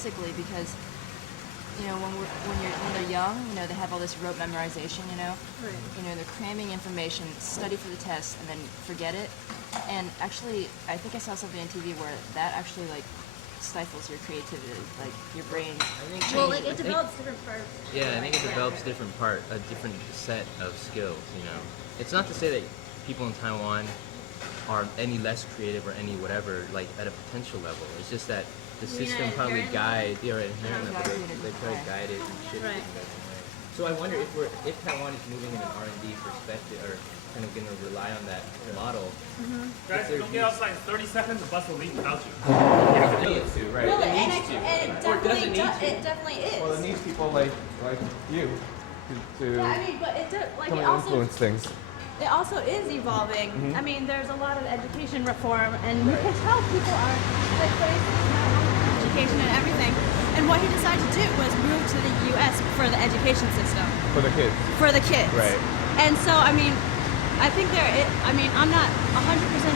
statistically because, when they're young, they have all this rote memorization, Right. They're cramming information, study for the test, and then forget it. And actually, I think I saw something on TV where that actually stifles your creativity, your brain. Well, it develops different parts. Yeah, I think it develops a different set of skills. It's not to say that people in Taiwan are any less creative or any whatever, at a potential level. It's just that the system probably guides, they try to guide it and shift it in that way. So I wonder if Taiwan is moving in an R&D perspective, or kind of going to rely on that model. Guys, don't get outside in 30 seconds, the bus will leave without you. It needs to, right? Really, It needs to. it definitely is. Well, it needs people like you to Yeah, I mean, but it come and influence things. It also is evolving. I mean, there's a lot of education reform, and you can tell people are education and everything. And what he decided to do was move to the U.S. for the education system. For the kids. For the kids. Right. And so, I mean, I'm not 100%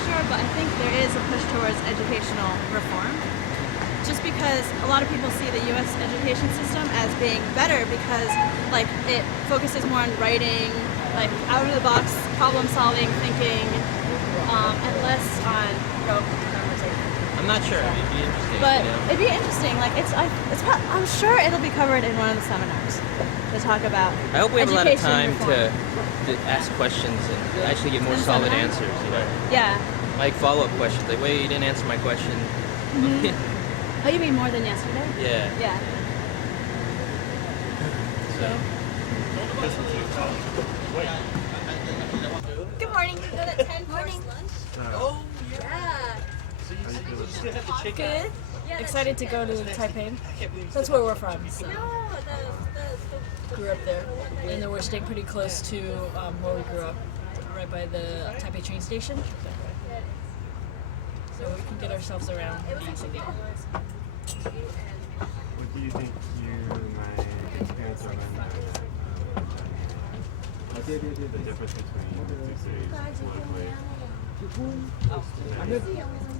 sure, but I think there is a push towards educational reform. Just because a lot of people see the U.S. education system as being better because, it focuses more on writing, out-of-the-box problem-solving thinking, and less on rote memorization. I'm not sure. It'd be interesting. But it'd be interesting. I'm sure it'll be covered in one of the seminars to talk about. I hope we have a lot of time reform. to ask questions and actually get more solid answers. Yeah. Follow-up questions. Wait, you didn't answer my question. Oh, you mean more than yesterday? Yeah. Yeah. So. Good morning. You got at 10 morning lunch? Oh, yeah. Good. Excited to go to Taipei. That's where we're from. So. Grew up there, and then we're staying pretty close to where we grew up, right by the Taipei train station. So we can get ourselves around easily. What do you think my experience or the difference between the two cities politically?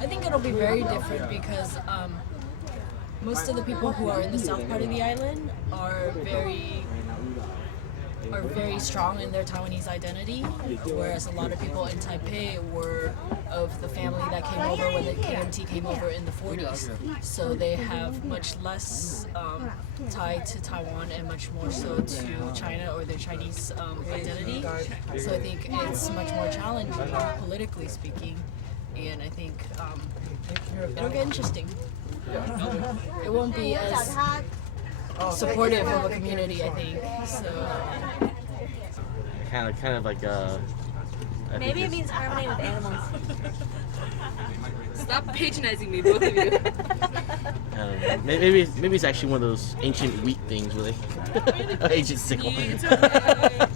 I think it'll be very different because most of the people who are in the south part of the island are very strong in their Taiwanese identity, whereas a lot of people in Taipei were of the family that came over when the KMT came over in the 40s. So they have much less tie to Taiwan and much more so to China or their Chinese identity. So I think it's much more challenging politically speaking, and I think it'll get interesting. It won't be as supportive of a community, I think. So kind of like Maybe it means harmony with animals. stop patronizing me, both of you. I don't know. Maybe it's actually one of those ancient wheat things where they ancient sickle. It's okay.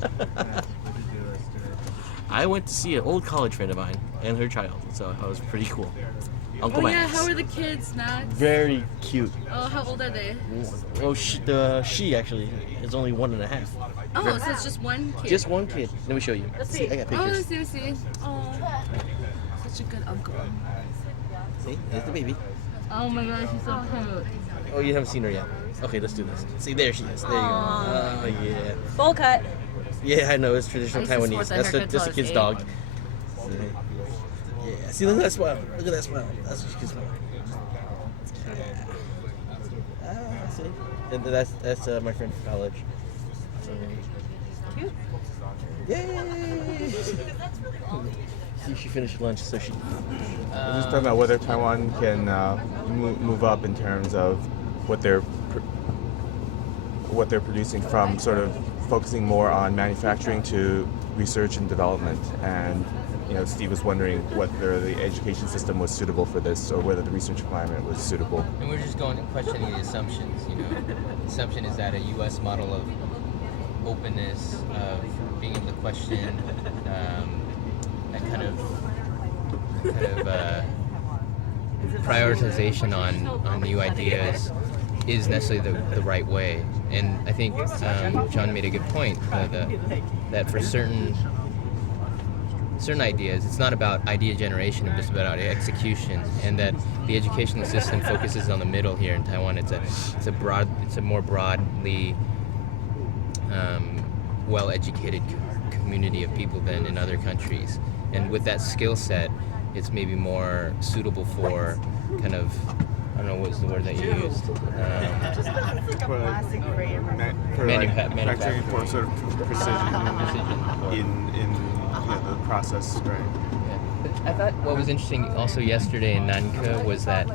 I went to see an old college friend of mine and her child, so that was pretty cool. Uncle Max. Yeah, how are the kids, Max? Very cute. Oh, how old are they? Oh, she actually is only 1.5. Oh, so it's just one kid. Just one kid. Let me show you. Let's See, see. I got Oh, pictures. see. Oh, such a good uncle. See, there's the baby. Oh my gosh, she's so cute. Oh, you haven't seen her yet. Okay, let's do this. See, there she is. There you go. Oh, yeah. Bowl cut. Yeah, I know. It's traditional I used to Taiwanese. sport that That's the haircut till I was kid's 8. dog. Yeah. See, look at that smile. Look at that smile. That's what she can smile. Yeah. Ah, see. And that's my friend from college. So, Cute. yay! See, she finished lunch, so she. I was just talking about whether Taiwan can move up in terms of what they're producing, from sort of focusing more on manufacturing to research and development. And Steve was wondering whether the education system was suitable for this, or whether the research environment was suitable. And we're just questioning the assumptions. The assumption is that a U.S. model of openness, of being able to question, that kind of prioritization on new ideas is necessarily the right way. And I think John made a good point that for certain certain ideas. It's not about idea generation, but just about execution, and that the educational system focuses on the middle here in Taiwan. It's a more broadly well-educated community of people than in other countries, and with that skill set, it's maybe more suitable for kind of, I don't know what was the word that you used. Manufacturing for sort of precision in the process, right? Yeah. But I thought what was interesting also yesterday in Nanke was that,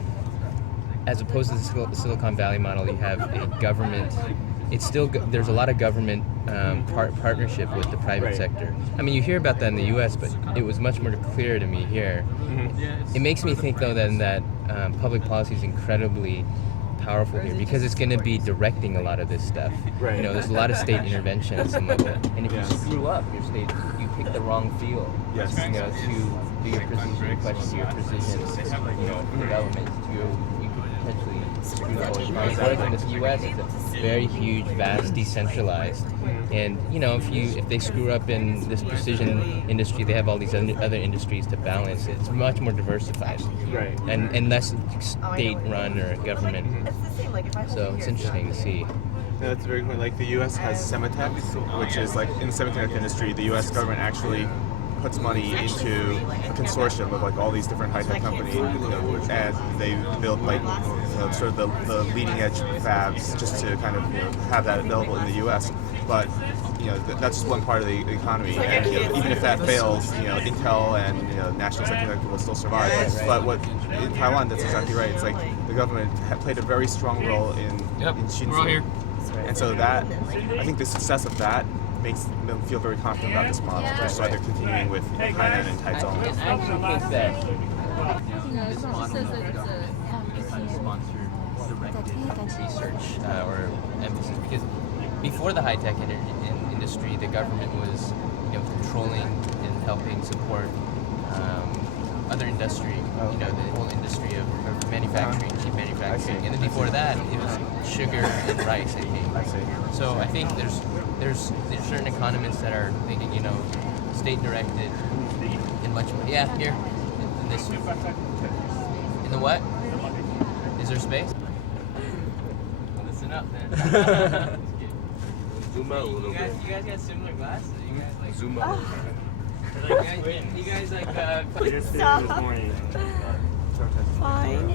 as opposed to the Silicon Valley model, you have a government. It's still there's a lot of government partnership with the private sector. I mean, you hear about that in the U.S., but it was much more clear to me here. It makes me think though then that public policy is incredibly powerful here because it's going to be directing a lot of this stuff. Right. You know, there's a lot of state intervention in some of it, and if you screw up your state, you pick the wrong field. Yes. You know, to do your precision question, your precision, development, you could potentially screw the whole economy. Whereas in the U.S., it's a very huge, vast, decentralized, and if they screw up in this precision industry, they have all these other industries to balance it. It's much more diversified, Right. and less state-run or government. So it's interesting to see. No, that's very cool. Like the U.S. has Semitech, which is like in the semiconductor industry, the U.S. government actually puts money into a consortium of like all these different high-tech companies, and they build like sort of the leading edge fabs just to kind of have that available in the U.S. But that's just one part of the economy, and even if that fails, Intel and National Semiconductor will still survive. But what in Taiwan, that's exactly right. It's like the government played a very strong role in Shenzhen, and so that I think the success of that makes them feel very confident about this model, which is why they're continuing with Hainan and Taichung. I actually think that this model of government sponsored directed research or emphasis, because before the high-tech industry, the government was controlling and helping support other industry, the whole industry of manufacturing, cheap manufacturing, and then before that it was sugar and rice, I think. So I think there's certain economists that are thinking, state directed and much more. Yeah, here in this. In the what? Is there space? Listen up, man. Zoom out a little bit. You guys got similar glasses. Zoom out. You guys like. Fine.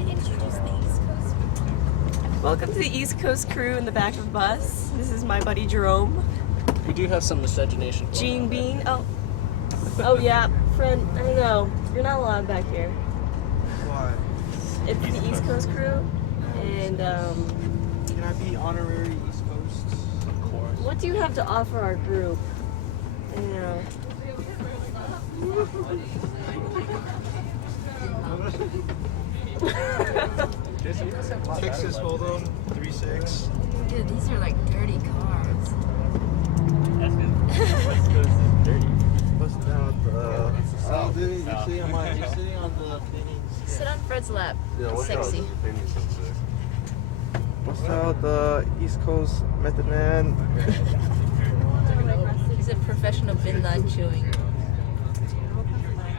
Welcome to the East Coast crew in the back of the bus. This is my buddy Jerome. We do have some miscegenation. Gene Bean. Oh yeah, friend. I don't know. You're not allowed back here. Why? It's the East Coast crew, and Can I be honorary East Coast? Of course. what do you have to offer our group? Texas Hold'em 3.6. Dude, these are like dirty cars. That's good. West Coast is dirty. What's down oh, dude, you're sitting on the thing. Sit on Fred's lap. Yeah, It's sexy. What's out the East Coast Method Man? He's a professional bin line chewing.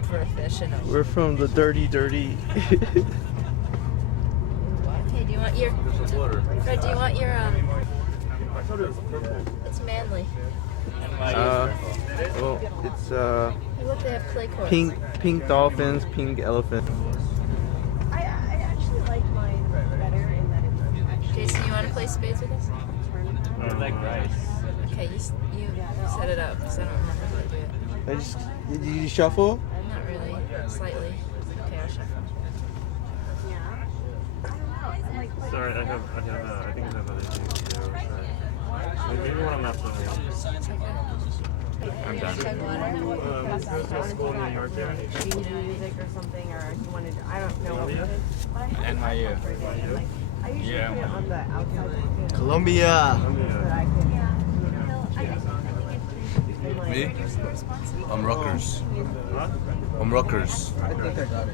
Professional. We're from the dirty. Hey, do you want your Fred? Do you want your It's manly. Well, it's Look, they have clay courts. pink dolphins, pink elephant. I actually like mine better in that it's Jason, you want to play spades with us? I like rice. Okay, you set it up because I don't remember how to do it. Did you shuffle? Not really. Slightly. Okay, I'll shuffle. Sorry, I think I have other things to do. Maybe when I'm not playing. I'm done. Chug water. Go to school in New York there? music or something, or he wanted to, I don't know what it is. NYU. I usually put it on the outside Colombia. Me? I'm Rutgers.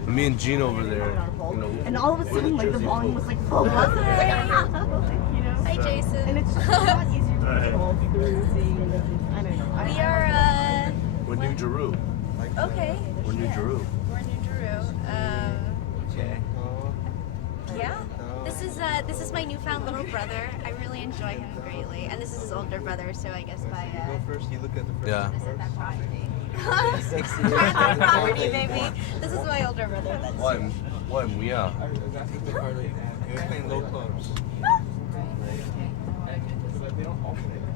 Me and Gene over there. and all of a sudden, like, the volume was like full. Hi, Jason. And it's just a lot easier to control through seeing, I don't know. We are, We're New Jeru. Okay. We're New Jeru. We're New Jeru. Okay. Yeah. This is my newfound little brother. I really enjoy him greatly, and this is his older brother. So I guess by You go first. You look at the first. Yeah. this is that property. That property, baby. This is my older brother. That's Why Muya? Take the card. You're playing low clubs.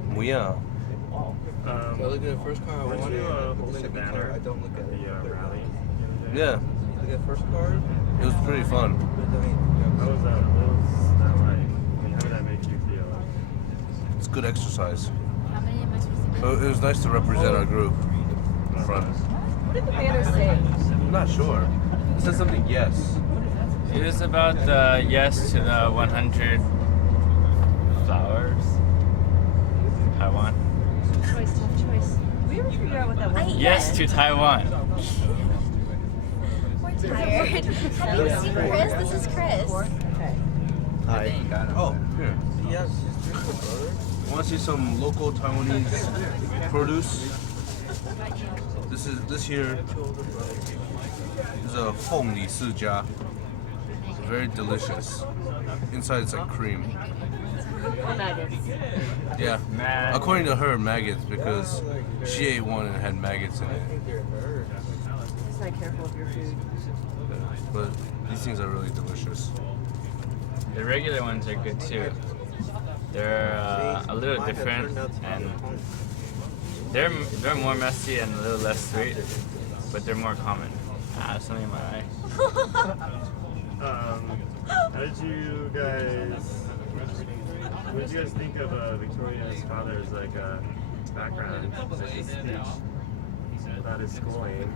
Muya. So I look at the first card. I Weren't want you it. Look at the holding a second banner card. I don't look at it. the rally? Yeah. Look at the first card. It was pretty fun. How was that? What was that like? I mean, how did that make you feel? It's good exercise. How many am I supposed to do? It was nice to represent our group in front. What did the banner say? I'm not sure. It said something yes. It was about the yes to the 100 flowers. Taiwan. Tough choice. Did we ever figure out what that was? Yes to Taiwan. We're tired. Have you seen Chris? This is Chris. Hi. Oh, here. Yes. Brother. Want to see some local Taiwanese produce? This here is a Feng Li Si Jia. It's very delicious. Inside it's like cream. Maggots. Yeah. Maggots. According to her, maggots because she ate one and it had maggots in it. Just not careful of your food. But these things are really delicious. The regular ones are good too. They're a little different and they're more messy and a little less sweet, but they're more common. Something in my eye. How did you guys? What did you guys think of Victoria's father's background, his speech about his schooling?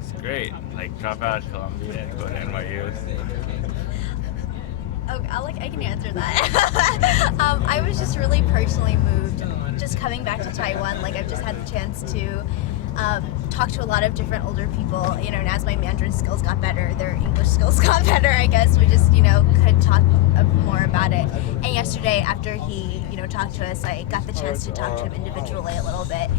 It's great. Like drop out of Columbia and go to NYU. Oh, I can answer that. I was just really personally moved just coming back to Taiwan. Like I've just had the chance to talk to a lot of different older people, you know, and as my Mandarin skills got better, their English skills got better, I guess. We just, you know, could talk more about it. And yesterday after he, you know, talked to us, I got the chance to talk to him individually a little bit.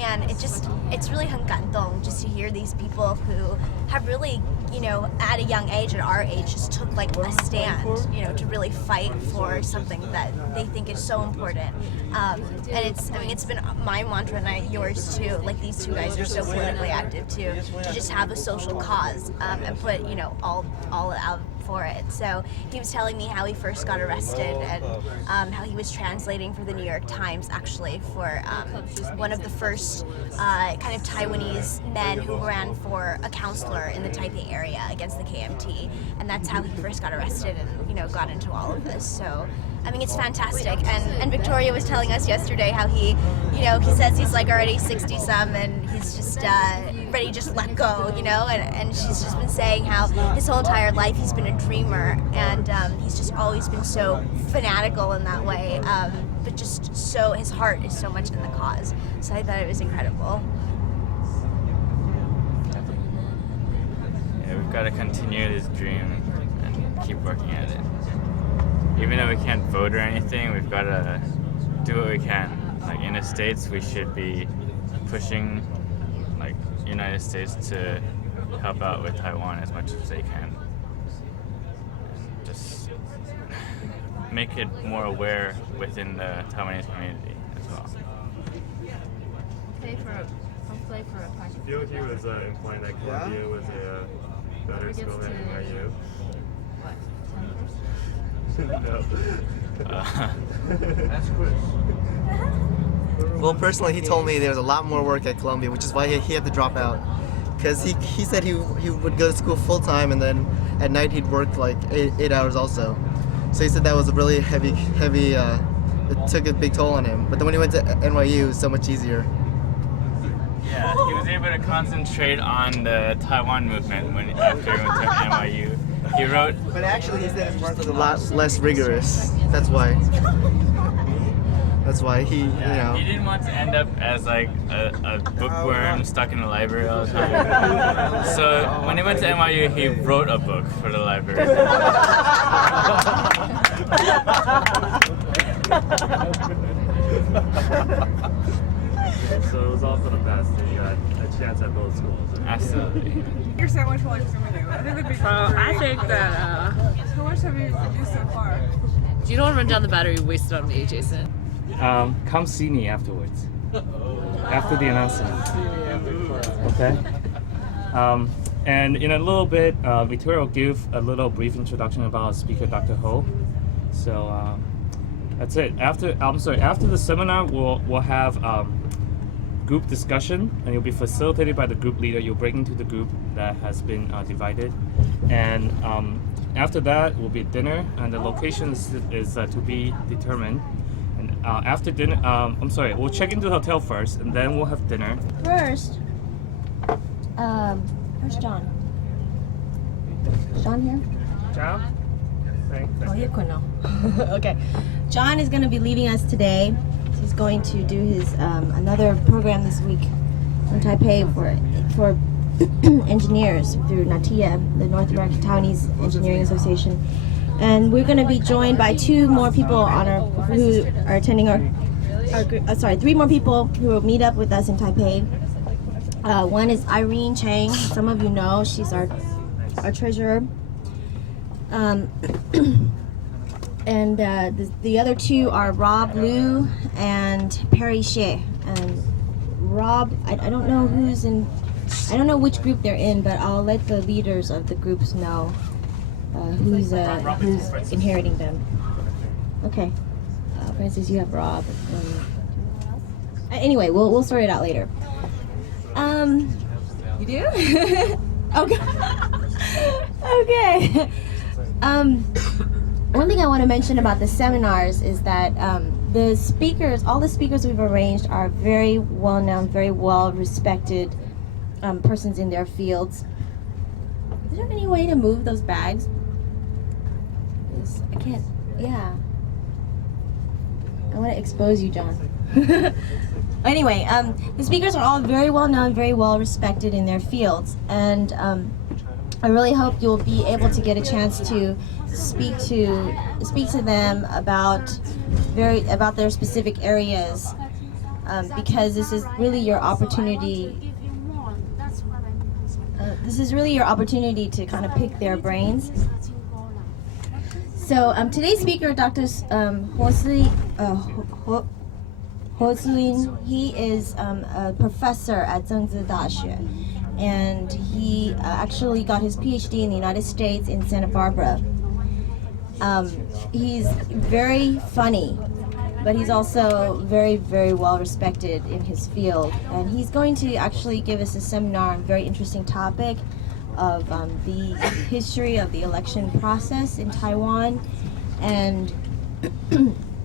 And it's really hangantong just to hear these people who have really, you know, at a young age, at our age, just took like a stand, you know, to really fight for something that they think is so important. And it's been my mantra and yours too. Like these two guys are so politically active too, to just have a social cause and put, you know, all out for it. So he was telling me how he first got arrested and how he was translating for the New York Times actually for one of the first kind of Taiwanese men who ran for a counselor in the Taipei area against the KMT, and that's how he first got arrested and, you know, got into all of this. So I mean, it's fantastic. And Victoria was telling us yesterday how he, you know, he says he's like already 60-some and he's just ready to just let go, you know, and she's just been saying how his whole entire life he's been a dreamer and he's just always been so fanatical in that way, but just so, his heart is so much in the cause. So I thought it was incredible. Yeah, we've got to continue this dream and keep working at it. Even though we can't vote or anything, we've got to do what we can. Like in the States, we should be pushing like United States to help out with Taiwan as much as they can. And just make it more aware within the Taiwanese community as well. Play for a party. I feel like he was implying that Columbia was a better school than NYU. What? No. That's Chris. Well, personally, he told me there was a lot more work at Columbia, which is why he had to drop out. Because he said he would go to school full time and then at night he'd work like 8 hours also. So he said that was a really heavy, it took a big toll on him. But then when he went to NYU, it was so much easier. Yeah, he was able to concentrate on the Taiwan movement after he went to NYU. He wrote... But actually he said his work was a lot less rigorous. That's why. That's why he, you know... He didn't want to end up as like a bookworm stuck in the library all the time. So when he went to NYU, he wrote a book for the library. So it was all for the best. You got a chance at both schools. Absolutely. Your sandwich will like intimidate. I think the big I think that. How much have you used so far? Do you don't want to run down the battery you wasted on me, Jason? Come see me afterwards. After the announcement. Okay? And in a little bit, Victoria will give a little brief introduction about our speaker, Dr. Ho. So that's it. After the seminar, we'll have group discussion, and it'll be facilitated by the group leader. You'll bring into the group that has been divided, and after that will be dinner, and the location is to be determined. And after dinner, we'll check into the hotel first, and then we'll have dinner. First, where's John? Is John here? John? Oh, here, no. Okay. John is going to be leaving us today. He's going to do his another program this week in Taipei for engineers through NATIA, the North American Taiwanese Engineering Association. And we're going to be joined by two more people who are attending our three more people who will meet up with us in Taipei. One is Irene Chang. Some of you know, she's our treasurer. And the other two are Rob Liu and Perry Xie. And Rob, I don't know I don't know which group they're in, but I'll let the leaders of the groups know who's inheriting them. Okay. Francis, you have Rob. Anyway, we'll sort it out later. You do? Okay. Okay. One thing I want to mention about the seminars is that all the speakers we've arranged are very well-known, very well-respected persons in their fields. Is there any way to move those bags? I can't, yeah. I want to expose you, John. Anyway, the speakers are all very well-known, very well-respected in their fields, and I really hope you'll be able to get a chance to speak to them about their specific areas, because this is really your opportunity. This is really your opportunity to kind of pick their brains. So today's speaker, Dr. Hoslin, he is a professor at Zhengzi Daxue, and he actually got his PhD in the United States in Santa Barbara. He's very funny, but he's also very, very well respected in his field. And he's going to actually give us a seminar on a very interesting topic of the history of the election process in Taiwan, and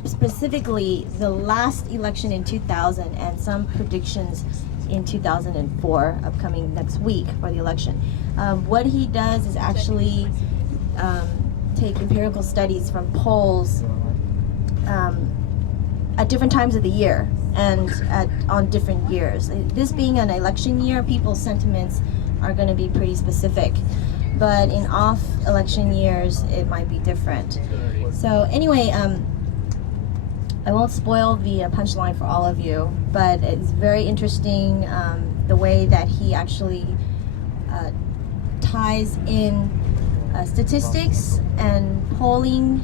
specifically the last election in 2000 and some predictions in 2004, upcoming next week for the election. What he does is actually take empirical studies from polls at different times of the year and on different years. This being an election year, people's sentiments are going to be pretty specific, but in off-election years, it might be different. So anyway, I won't spoil the punchline for all of you, but it's very interesting the way that he actually ties in statistics and polling,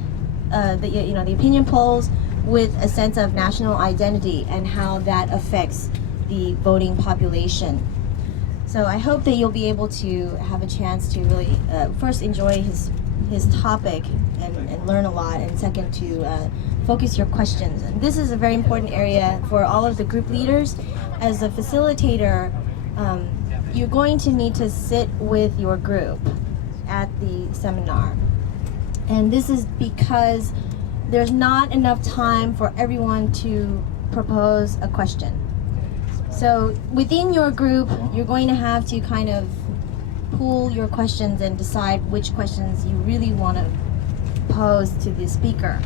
the opinion polls, with a sense of national identity and how that affects the voting population. So I hope that you'll be able to have a chance to really first enjoy his topic and learn a lot, and second to focus your questions. And this is a very important area for all of the group leaders. As a facilitator, you're going to need to sit with your group at the seminar. And this is because there's not enough time for everyone to propose a question. So within your group, you're going to have to kind of pool your questions and decide which questions you really want to pose to the speaker.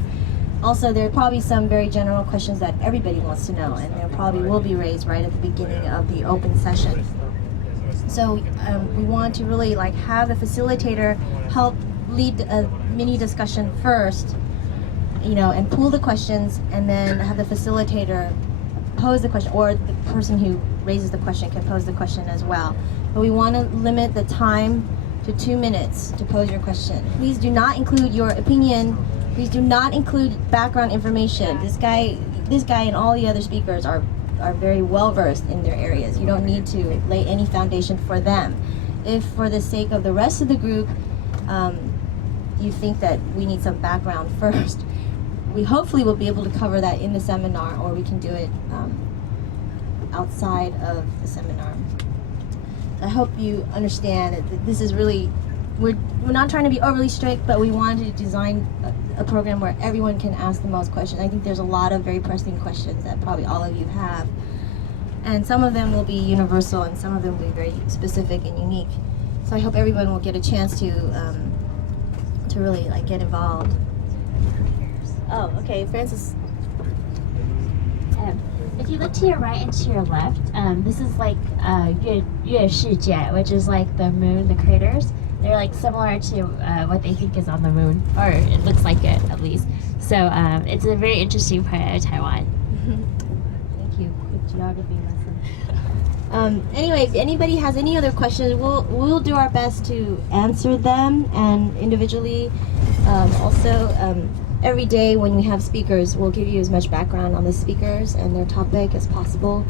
Also, there are probably some very general questions that everybody wants to know, and there probably will be raised right at the beginning of the open session. So we want to really have the facilitator help lead a mini discussion first, and pool the questions, and then have the facilitator pose the question, or the person who raises the question can pose the question as well. But we want to limit the time to 2 minutes to pose your question. Please do not include your opinion. Please do not include background information. This guy and all the other speakers are very well versed in their areas. You don't need to lay any foundation for them. If for the sake of the rest of the group, you think that we need some background first, we hopefully will be able to cover that in the seminar, or we can do it outside of the seminar. I hope you understand that this is really, we're not trying to be overly strict, but we wanted to design a program where everyone can ask the most questions. I think there's a lot of very pressing questions that probably all of you have. And some of them will be universal and some of them will be very specific and unique. So I hope everyone will get a chance to really like get involved. Oh, okay, Francis. If you look to your right and to your left, this is like Yue Shijie, which is like the moon, the craters. They're like similar to what they think is on the moon, or it looks like it at least. So it's a very interesting part of Taiwan. Thank you. Good geography lesson. Anyway, if anybody has any other questions, we'll do our best to answer them, and individually. Every day when we have speakers, we'll give you as much background on the speakers and their topic as possible.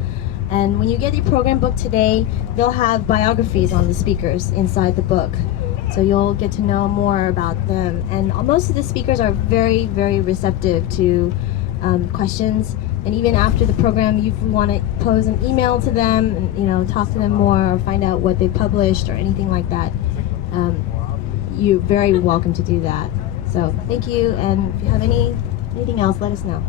And when you get your program book today, they'll have biographies on the speakers inside the book. So you'll get to know more about them. And most of the speakers are very, very receptive to questions. And even after the program, if you want to pose an email to them and talk to them more or find out what they published or anything like that, you're very welcome to do that. So thank you, and if you have anything else, let us know.